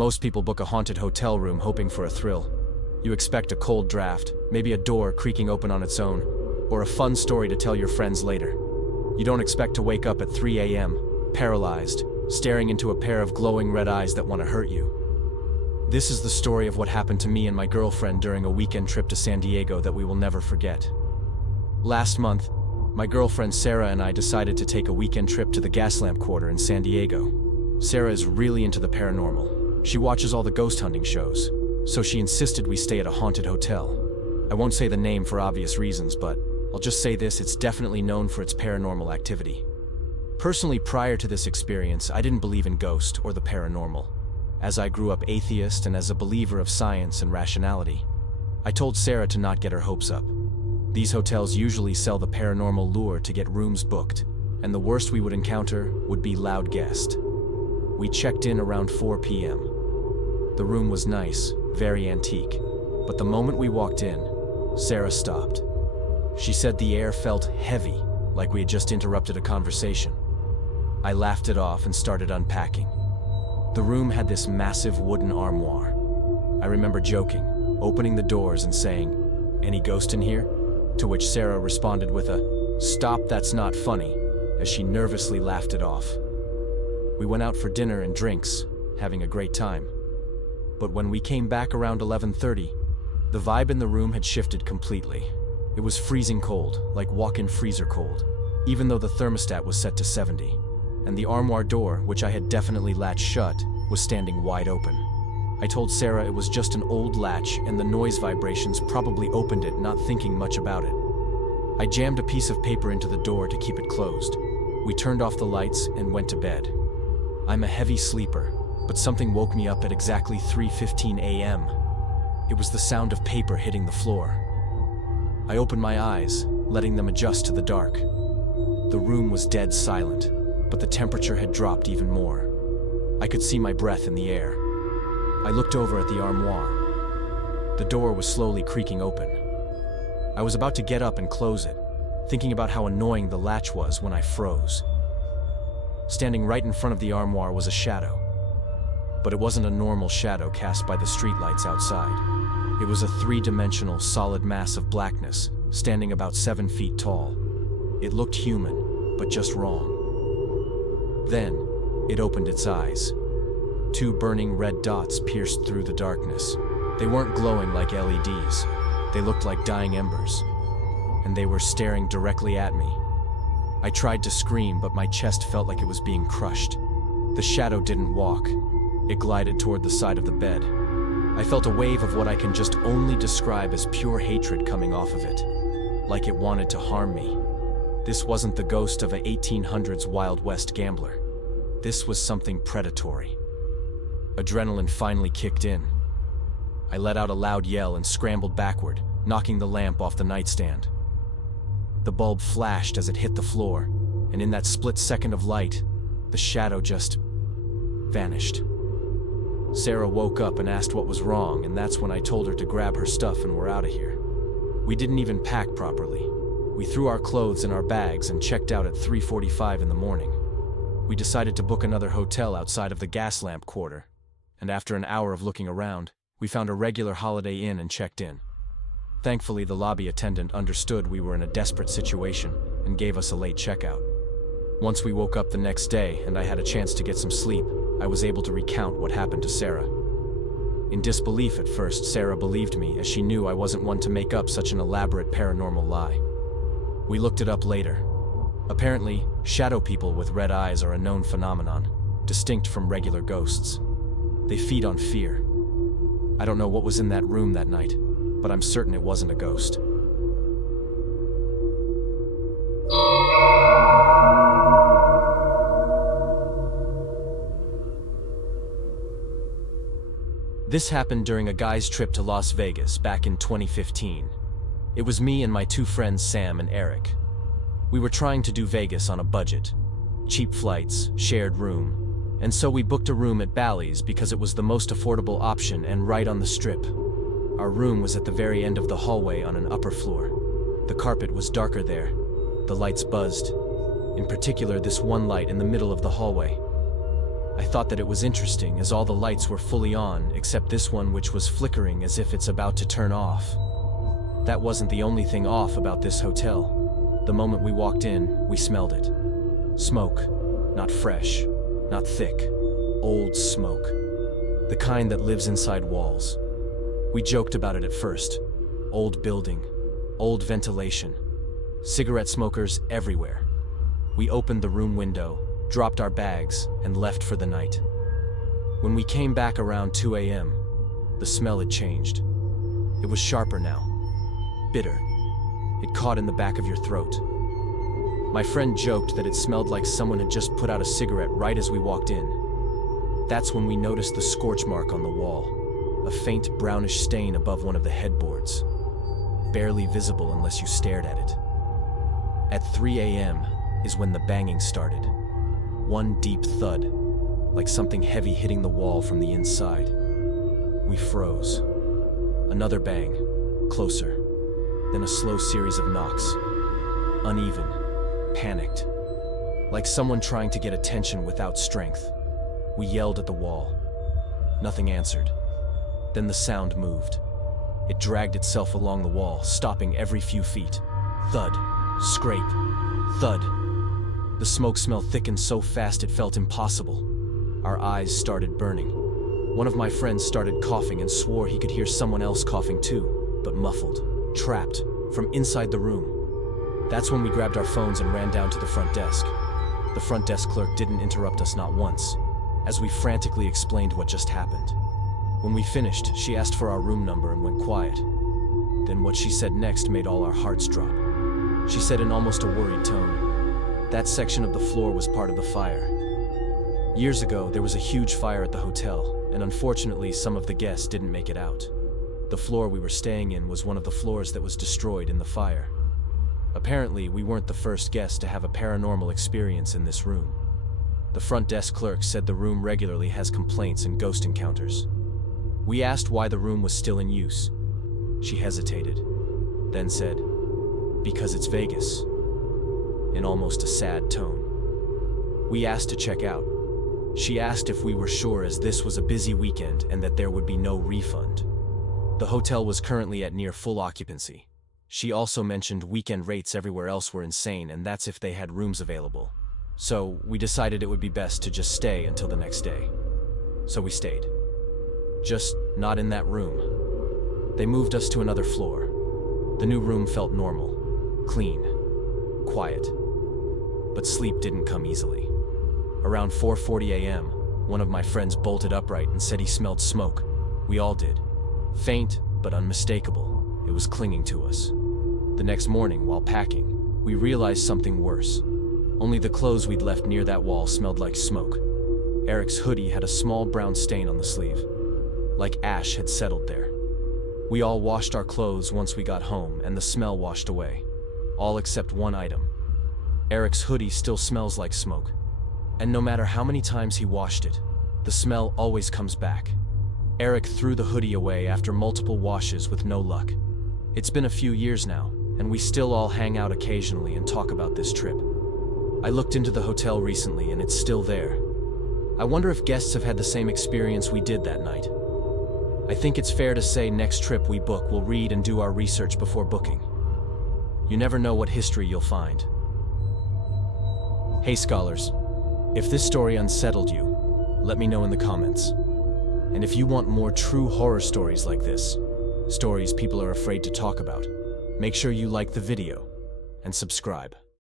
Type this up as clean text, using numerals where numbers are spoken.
Most people book a haunted hotel room hoping for a thrill. You expect a cold draft, maybe a door creaking open on its own, or a fun story to tell your friends later. You don't expect to wake up at 3 a.m., paralyzed, staring into a pair of glowing red eyes that want to hurt you. This is the story of what happened to me and my girlfriend during a weekend trip to San Diego that we will never forget. Last month, my girlfriend Sarah and I decided to take a weekend trip to the Gaslamp Quarter in San Diego. Sarah is really into the paranormal. She watches all the ghost hunting shows, so she insisted we stay at a haunted hotel. I won't say the name for obvious reasons, but I'll just say this: it's definitely known for its paranormal activity. Personally, prior to this experience, I didn't believe in ghosts or the paranormal. As I grew up atheist and as a believer of science and rationality, I told Sarah to not get her hopes up. These hotels usually sell the paranormal lure to get rooms booked, and the worst we would encounter would be loud guests. We checked in around 4 p.m. The room was nice, very antique, but the moment we walked in, Sarah stopped. She said the air felt heavy, like we had just interrupted a conversation. I laughed it off and started unpacking. The room had this massive wooden armoire. I remember joking, opening the doors and saying, "Any ghost in here?" To which Sarah responded with a, "Stop, that's not funny," as she nervously laughed it off. We went out for dinner and drinks, having a great time. But when we came back around 11:30, the vibe in the room had shifted completely. It was freezing cold, like walk-in freezer cold, even though the thermostat was set to 70. And the armoire door, which I had definitely latched shut, was standing wide open. I told Sarah it was just an old latch and the noise vibrations probably opened it, not thinking much about it. I jammed a piece of paper into the door to keep it closed. We turned off the lights and went to bed. I'm a heavy sleeper, but something woke me up at exactly 3:15 a.m. It was the sound of paper hitting the floor. I opened my eyes, letting them adjust to the dark. The room was dead silent, but the temperature had dropped even more. I could see my breath in the air. I looked over at the armoire. The door was slowly creaking open. I was about to get up and close it, thinking about how annoying the latch was when I froze. Standing right in front of the armoire was a shadow. But it wasn't a normal shadow cast by the streetlights outside. It was a three-dimensional, solid mass of blackness, standing about 7 feet tall. It looked human, but just wrong. Then, it opened its eyes. 2 burning red dots pierced through the darkness. They weren't glowing like LEDs. They looked like dying embers. And they were staring directly at me. I tried to scream, but my chest felt like it was being crushed. The shadow didn't walk. It glided toward the side of the bed. I felt a wave of what I can just only describe as pure hatred coming off of it, like it wanted to harm me. This wasn't the ghost of a 1800s Wild West gambler. This was something predatory. Adrenaline finally kicked in. I let out a loud yell and scrambled backward, knocking the lamp off the nightstand. The bulb flashed as it hit the floor, and in that split second of light, the shadow just vanished. Sarah woke up and asked what was wrong, and that's when I told her to grab her stuff and we're out of here. We didn't even pack properly. We threw our clothes in our bags and checked out at 3:45 in the morning. We decided to book another hotel outside of the Gaslamp Quarter, and after an hour of looking around, we found a regular Holiday Inn and checked in. Thankfully, the lobby attendant understood we were in a desperate situation and gave us a late checkout. Once we woke up the next day and I had a chance to get some sleep, I was able to recount what happened to Sarah. In disbelief at first, Sarah believed me as she knew I wasn't one to make up such an elaborate paranormal lie. We looked it up later. Apparently, shadow people with red eyes are a known phenomenon, distinct from regular ghosts. They feed on fear. I don't know what was in that room that night, but I'm certain it wasn't a ghost. This happened during a guy's trip to Las Vegas back in 2015. It was me and my 2 friends Sam and Eric. We were trying to do Vegas on a budget. Cheap flights, shared room, and so we booked a room at Bally's because it was the most affordable option and right on the strip. Our room was at the very end of the hallway on an upper floor. The carpet was darker there. The lights buzzed. In particular, this one light in the middle of the hallway. I thought that it was interesting as all the lights were fully on except this one, which was flickering as if it's about to turn off. That wasn't the only thing off about this hotel. The moment we walked in, we smelled it. Smoke. Not fresh, not thick. Old smoke. The kind that lives inside walls. We joked about it at first. Old building. Old ventilation. Cigarette smokers everywhere. We opened the room window, dropped our bags, and left for the night. When we came back around 2 a.m., the smell had changed. It was sharper now. Bitter. It caught in the back of your throat. My friend joked that it smelled like someone had just put out a cigarette right as we walked in. That's when we noticed the scorch mark on the wall, a faint brownish stain above one of the headboards. Barely visible unless you stared at it. At 3 a.m. is when the banging started. One deep thud, like something heavy hitting the wall from the inside. We froze. Another bang, closer. Then a slow series of knocks. Uneven, panicked. Like someone trying to get attention without strength. We yelled at the wall. Nothing answered. Then the sound moved. It dragged itself along the wall, stopping every few feet. Thud, scrape, thud. The smoke smell thickened so fast it felt impossible. Our eyes started burning. One of my friends started coughing and swore he could hear someone else coughing too, but muffled, trapped, from inside the room. That's when we grabbed our phones and ran down to the front desk. The front desk clerk didn't interrupt us not once, as we frantically explained what just happened. When we finished, she asked for our room number and went quiet. Then what she said next made all our hearts drop. She said in almost a worried tone, that section of the floor was part of the fire. Years ago, there was a huge fire at the hotel, and unfortunately, some of the guests didn't make it out. The floor we were staying in was one of the floors that was destroyed in the fire. Apparently, we weren't the first guests to have a paranormal experience in this room. The front desk clerk said the room regularly has complaints and ghost encounters. We asked why the room was still in use. She hesitated, then said, "Because it's Vegas," in almost a sad tone. We asked to check out. She asked if we were sure, as this was a busy weekend and that there would be no refund. The hotel was currently at near full occupancy. She also mentioned weekend rates everywhere else were insane, and that's if they had rooms available. So we decided it would be best to just stay until the next day. So we stayed. Just not in that room. They moved us to another floor. The new room felt normal, clean, quiet. But sleep didn't come easily. Around 4:40 a.m., one of my friends bolted upright and said he smelled smoke. We all did. Faint, but unmistakable. It was clinging to us. The next morning, while packing, we realized something worse. Only the clothes we'd left near that wall smelled like smoke. Eric's hoodie had a small brown stain on the sleeve. Like ash had settled there. We all washed our clothes once we got home, and the smell washed away. All except one item. Eric's hoodie still smells like smoke. And no matter how many times he washed it, the smell always comes back. Eric threw the hoodie away after multiple washes with no luck. It's been a few years now, and we still all hang out occasionally and talk about this trip. I looked into the hotel recently and it's still there. I wonder if guests have had the same experience we did that night. I think it's fair to say next trip we book, we'll read and do our research before booking. You never know what history you'll find. Hey scholars, if this story unsettled you, let me know in the comments. And if you want more true horror stories like this, stories people are afraid to talk about, make sure you like the video and subscribe.